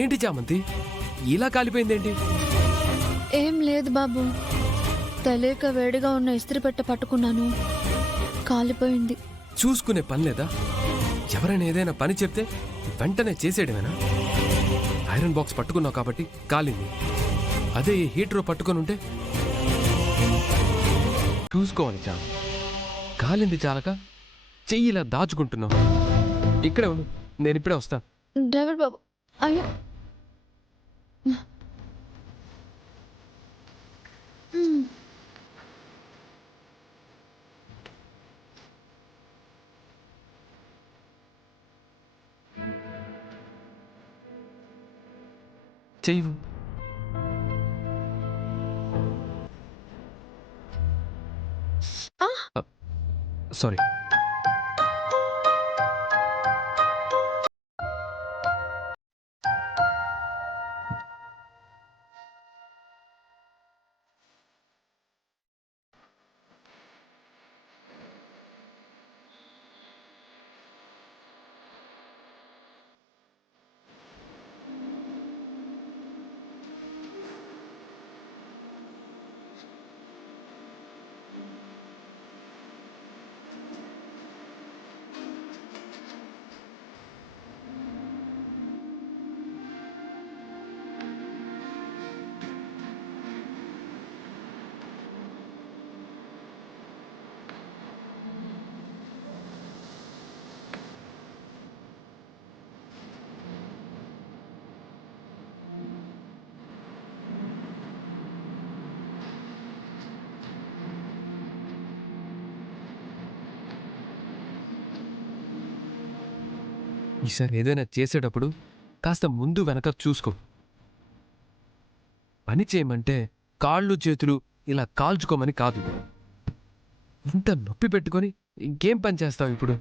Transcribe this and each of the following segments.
ఏంటి చామంతి ఇలా కాలిపోయిందేంటి? ఏం లేదు బాబు, తెలియక వేడిగా ఉన్న ఇస్త్రీ పెట్టె పట్టుకున్నాను, కాలిపోయింది. చూసుకునే పని లేదా? ఎవరైనా ఏదైనా పని చెప్తే వెంటనే చేసేయడమేనా? ఐరన్ బాక్స్ పట్టుకున్నావు కాబట్టి కాలింది. అదే ఈ హీటర్ పట్టుకొని ఉంటే చూసుకోవాలి చాలు. కాలింది చాలక చెయ్యి ఇలా దాచుకుంటున్నావు. ఇక్కడే ఉండు, నేను ఇప్పుడే వస్తాను. డ్రైవర్ బాబు, అయ్యో. చెయ్యి. సారీ. ఈసారి ఏదైనా చేసేటప్పుడు కాస్త ముందు వెనక చూసుకో. పని చేయమంటే కాళ్ళు చేతులు ఇలా కాల్చుకోమని కాదు. ఇంత నొప్పి పెట్టుకొని ఇంకేం పని చేస్తావు ఇప్పుడు?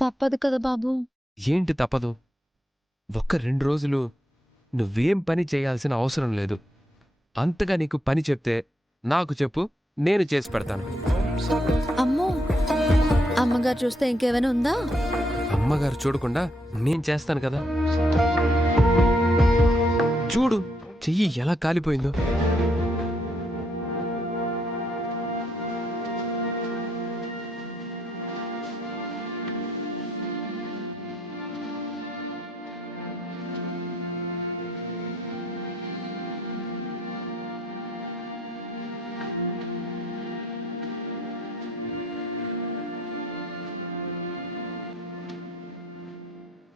తప్పదు కదా బాబు. ఏంటి తప్పదు? ఒక్క 2 రోజులు నువ్వేం పని చేయాల్సిన అవసరం లేదు. అంతగా నీకు పని చెప్తే నాకు చెప్పు, నేను చేసి పెడతాను. అమ్మో, అమ్మగారు చూస్తే ఇంకేమైనా ఉందా? అమ్మగారు చూడకుండా నేను చేస్తాను కదా. చూడు చెయ్యి ఎలా కాలిపోయిందో.